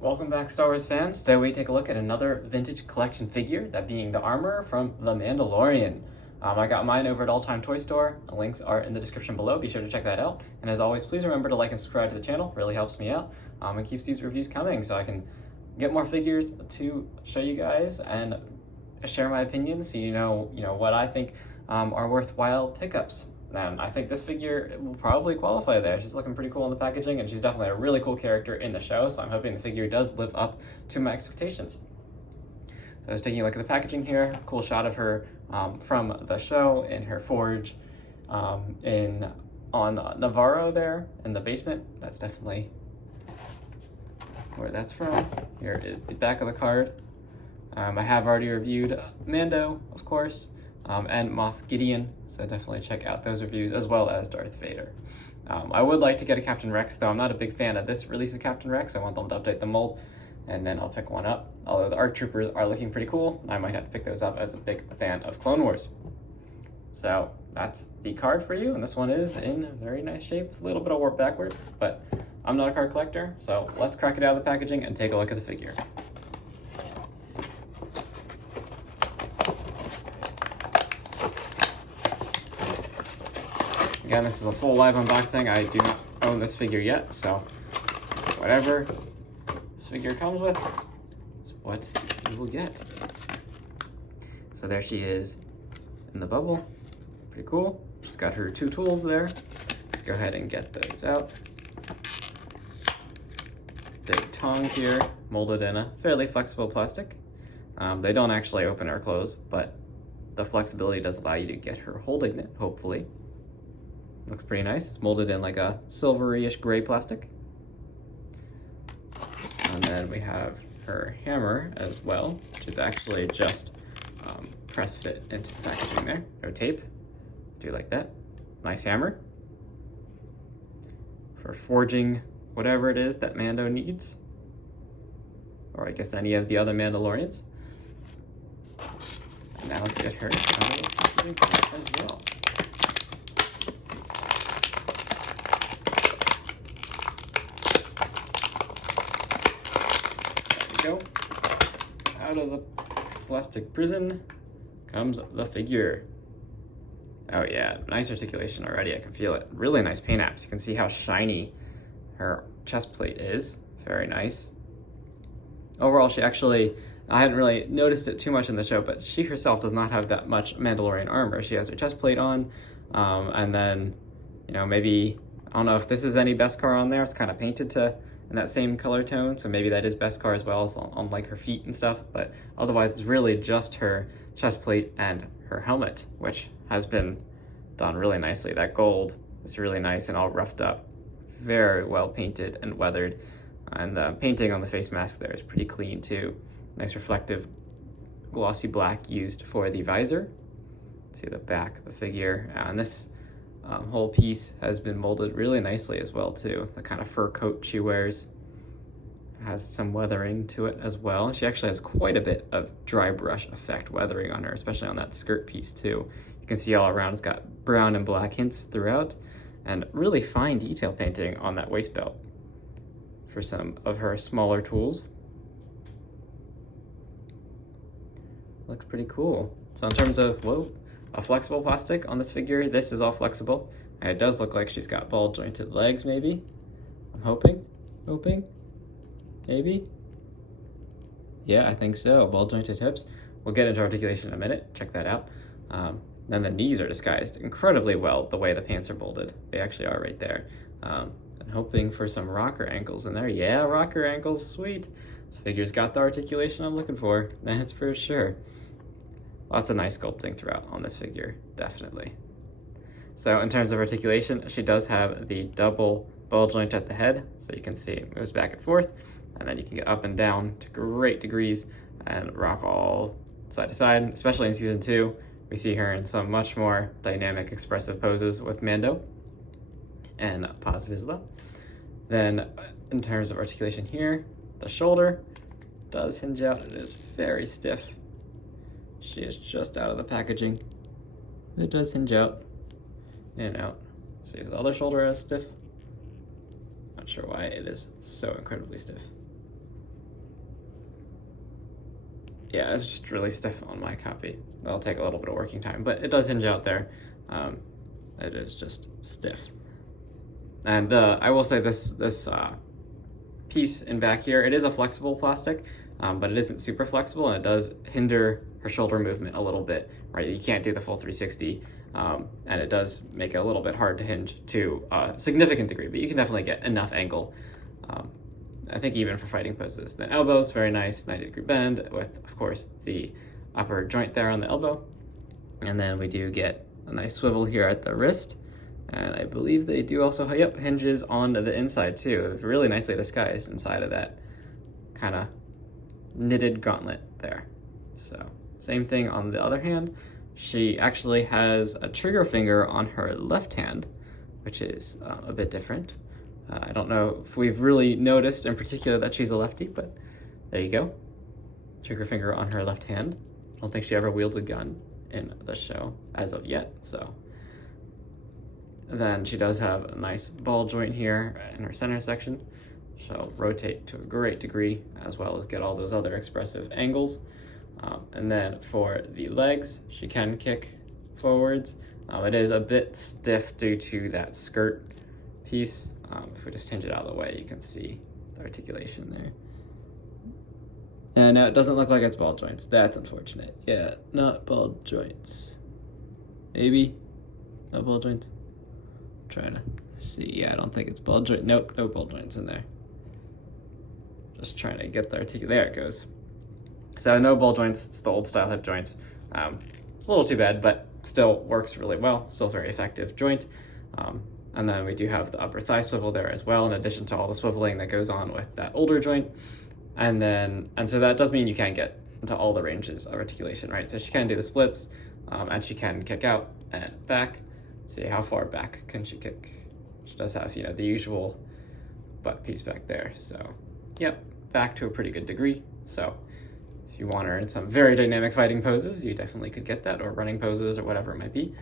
Welcome back, Star Wars fans. Today we take a look at another vintage collection figure, that being the armor from The Mandalorian. I got mine over at All Time Toy Store. The links are in the description below. Be sure to check that out. And as always, please remember to like and subscribe to the channel. It really helps me out and keeps these reviews coming so I can get more figures to show you guys and share my opinions so you know what I think are worthwhile pickups. And I think this figure will probably qualify there. She's looking pretty cool in the packaging, and she's definitely a really cool character in the show, so I'm hoping the figure does live up to my expectations. So I was taking a look at the packaging here. Cool shot of her from the show in her forge on Navarro there in the basement. That's definitely where that's from. Here is the back of the card. I have already reviewed Mando, of course, and Moff Gideon, so definitely check out those reviews, as well as Darth Vader. I would like to get a Captain Rex, though I'm not a big fan of this release of Captain Rex. I want them to update the mold, and then I'll pick one up. Although the ARC Troopers are looking pretty cool, I might have to pick those up as a big fan of Clone Wars. So that's the card for you, and this one is in very nice shape. A little bit of warp backward, but I'm not a card collector, so let's crack it out of the packaging and take a look at the figure. Again, this is a full live unboxing. I do not own this figure yet, so whatever this figure comes with is what you will get. So there she is in the bubble. Pretty cool. She's got her two tools there. Let's go ahead and get those out. Big tongs here, molded in a fairly flexible plastic. They don't actually open or close, but the flexibility does allow you to get her holding it, hopefully. Looks pretty nice. It's molded in like a silvery-ish gray plastic. And then we have her hammer as well, which is actually just press fit into the packaging there. No tape. Do like that. Nice hammer for forging whatever it is that Mando needs, or I guess any of the other Mandalorians. And now let's get her as well. Go. Out of the plastic prison comes the figure. Oh yeah, nice articulation already. I can feel it. Really nice paint apps. You can see how shiny her chest plate is. Very nice. Overall, she actually, I hadn't really noticed it too much in the show, but she herself does not have that much Mandalorian armor. She has her chest plate on, and then, maybe, I don't know if this is any Beskar on there. It's kind of painted in that same color tone, so maybe that is Beskar as well, so on like her feet and stuff, but otherwise it's really just her chest plate and her helmet, which has been done really nicely. That gold is really nice and all roughed up, very well painted and weathered, and the painting on the face mask there is pretty clean too. Nice reflective glossy black used for the visor. See the back of the figure, and this whole piece has been molded really nicely as well too. The kind of fur coat she wears has some weathering to it as well. She actually has quite a bit of dry brush effect weathering on her, especially on that skirt piece too. You can see all around it's got brown and black hints throughout, and really fine detail painting on that waist belt for some of her smaller tools. Looks pretty cool. So in terms of, a flexible plastic on this figure, this is all flexible. And it does look like she's got ball jointed legs, maybe. I'm hoping, maybe. Yeah, I think so, ball jointed hips. We'll get into articulation in a minute, check that out. Then the knees are disguised incredibly well, the way the pants are molded. They actually are right there. And hoping for some rocker ankles in there. Yeah, rocker ankles, sweet. This figure's got the articulation I'm looking for, that's for sure. Lots of nice sculpting throughout on this figure, definitely. So in terms of articulation, she does have the double ball joint at the head, so you can see it moves back and forth, and then you can get up and down to great degrees and rock all side to side, especially in season 2. We see her in some much more dynamic, expressive poses with Mando and Paz Vizsla. Then in terms of articulation here, the shoulder does hinge out. It is very stiff. She is just out of the packaging. It does hinge out, in and out. See, his other shoulder is stiff. Not sure why it is so incredibly stiff. yeah, it's just really stiff on my copy. That'll take a little bit of working time, but it does hinge out there. It is just stiff. And I will say this piece in back here, it is a flexible plastic, but it isn't super flexible, and it does hinder her shoulder movement a little bit, right? You can't do the full 360, and it does make it a little bit hard to hinge to a significant degree, but you can definitely get enough angle. I think even for fighting poses. The elbow's very nice, 90-degree bend with, of course, the upper joint there on the elbow. And then we do get a nice swivel here at the wrist. And I believe they do also, yep, hinges on the inside too. It's really nicely disguised inside of that kind of knitted gauntlet there. So same thing on the other hand. She actually has a trigger finger on her left hand, which is a bit different. I don't know if we've really noticed in particular that she's a lefty, but there you go. Trigger finger on her left hand. I don't think she ever wields a gun in the show as of yet, so. Then she does have a nice ball joint here in her center section. She'll rotate to a great degree, as well as get all those other expressive angles. And then for the legs, she can kick forwards. It is a bit stiff due to that skirt piece. If we just hinge it out of the way, you can see the articulation there. And now it doesn't look like it's ball joints. That's unfortunate. Yeah, not ball joints. Maybe? No ball joints? I'm trying to see. Yeah, I don't think it's ball joint. Nope, no ball joints in there. Just trying to get the articulation. There it goes. So no ball joints. It's the old style hip joints. It's a little too bad, but still works really well. Still very effective joint. And then we do have the upper thigh swivel there as well, in addition to all the swiveling that goes on with that older joint. And so that does mean you can get into all the ranges of articulation, right? So she can do the splits, and she can kick out and back. Let's see, how far back can she kick? She does have, the usual butt piece back there. So, yep, back to a pretty good degree. So if you want her in some very dynamic fighting poses, you definitely could get that, or running poses, or whatever it might be.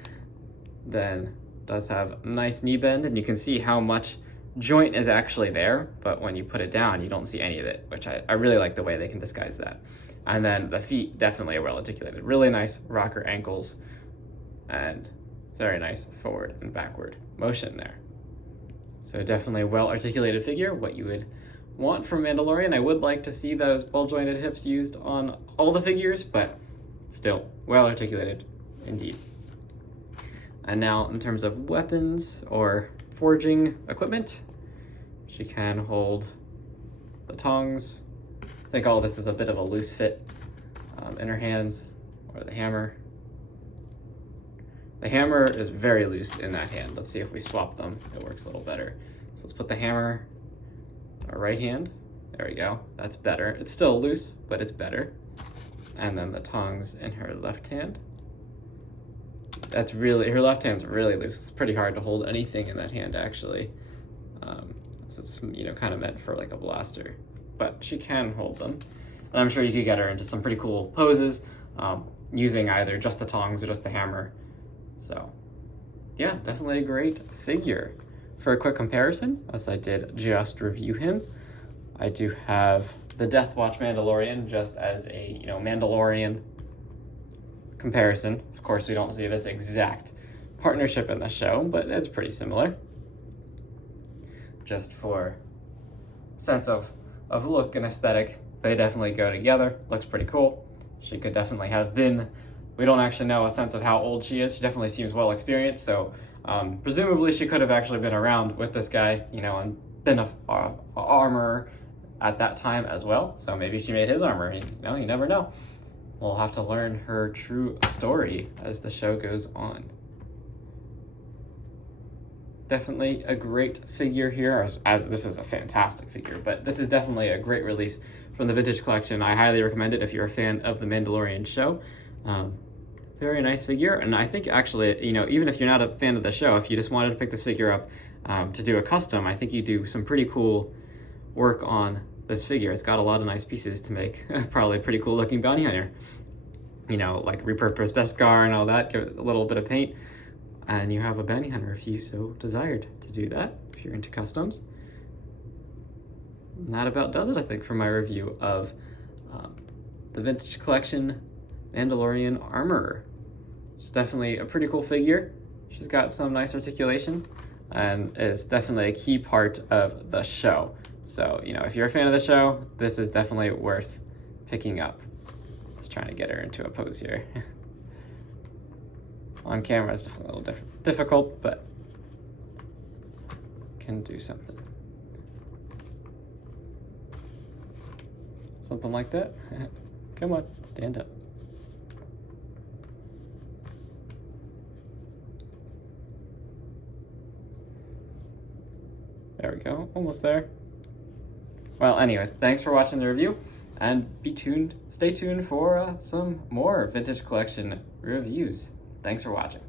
Then does have nice knee bend, and you can see how much joint is actually there, but when you put it down, you don't see any of it, which I really like the way they can disguise that. And then the feet definitely are well articulated. Really nice rocker ankles, and very nice forward and backward motion there. So definitely a well articulated figure, what you would want from Mandalorian. I would like to see those ball jointed hips used on all the figures, but still well articulated indeed. And now in terms of weapons or forging equipment, she can hold the tongs. I think all this is a bit of a loose fit in her hands, or the hammer. The hammer is very loose in that hand. Let's see if we swap them. It works a little better. So let's put the hammer in our right hand. There we go. That's better. It's still loose, but it's better. And then the tongs in her left hand. That's really, her left hand's really loose. It's pretty hard to hold anything in that hand, actually. So it's, kind of meant for like a blaster. But she can hold them. And I'm sure you could get her into some pretty cool poses using either just the tongs or just the hammer. So, yeah, definitely a great figure. For a quick comparison, as I did just review him, I do have the Death Watch Mandalorian just as a, Mandalorian comparison. Of course, we don't see this exact partnership in the show, but it's pretty similar. Just for sense of look and aesthetic, they definitely go together. Looks pretty cool. She could definitely have been, we don't actually know a sense of how old she is. She definitely seems well experienced, so presumably she could have actually been around with this guy, and been a armorer at that time as well. So maybe she made his armor, you never know. We'll have to learn her true story as the show goes on. Definitely a great figure here, as this is a fantastic figure, but this is definitely a great release from the Vintage Collection. I highly recommend it if you're a fan of the Mandalorian show. Very nice figure, and I think actually, even if you're not a fan of the show, if you just wanted to pick this figure up to do a custom, I think you do some pretty cool work on this figure. It's got a lot of nice pieces to make probably a pretty cool looking bounty hunter. Like repurpose Beskar and all that, give it a little bit of paint, and you have a bounty hunter if you so desired to do that, if you're into customs. And that about does it, I think, for my review of the Vintage Collection Mandalorian Armorer. It's definitely a pretty cool figure. She's got some nice articulation and is definitely a key part of the show. So, you know, if you're a fan of the show, this is definitely worth picking up. Just trying to get her into a pose here. On camera, it's definitely a little difficult, but can do something. Something like that. Come on, stand up. There we go, almost there. Well, anyways, thanks for watching the review, and stay tuned for some more Vintage Collection reviews. Thanks for watching.